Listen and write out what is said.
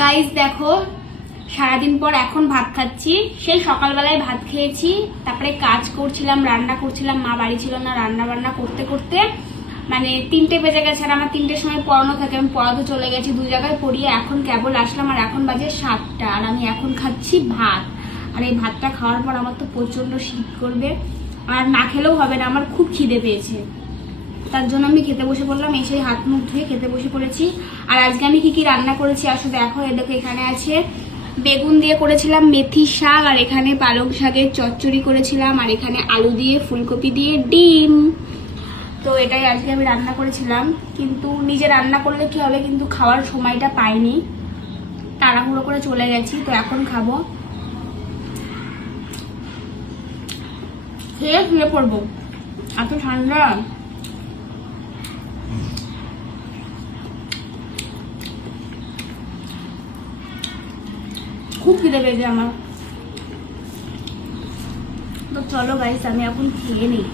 Guys দেখো, সারাদিন পর এখন ভাত খাচ্ছি। সেই সকালবেলায় ভাত খেয়েছি, তারপরে কাজ করছিলাম, রান্না করছিলাম। মা বাড়ি ছিল না, রান্না বান্না করতে করতে মানে 3টে বেজে গেছে। আর আমার 3টের সময় পড়ানো থাকে, আমি পড়াতে চলে গেছি, 2 জায়গায় পড়িয়ে এখন কেবল আসলাম। আর এখন বাজে 7টা, আর আমি এখন খাচ্ছি ভাত। আর এই ভাতটা খাওয়ার পর আমার তো প্রচন্ড শীত করবে, আর না খেলেও হবে না, আমার খুব খিদে পেয়েছে। তার জন্য আমি খেতে বসে পড়লাম, এসে হাত মুখ ধুয়ে খেতে বসে পড়েছি। আর আজকে আমি কি কি রান্না করেছি আসো দেখো। দেখো এখানে আছে বেগুন দিয়ে করেছিলাম মেথি শাক, আর এখানে পালং শাকের চচ্চড়ি করেছিলাম, আর এখানে আলু দিয়ে ফুলকপি দিয়ে ডিম। তো এটাই আজকে আমি রান্না করেছিলাম। কিন্তু নিজে রান্না করলে কি হবে, কিন্তু খাওয়ার সময়টা পাইনি, তাড়াহুড়ো করে চলে গেছি। তো এখন খাবো, খেয়ে শুয়ে পড়বো। এত ঠান্ডা, খুব খিদে পেয়েছে আমার। তো চলো গাইস, আমি এখন খেয়ে নিই।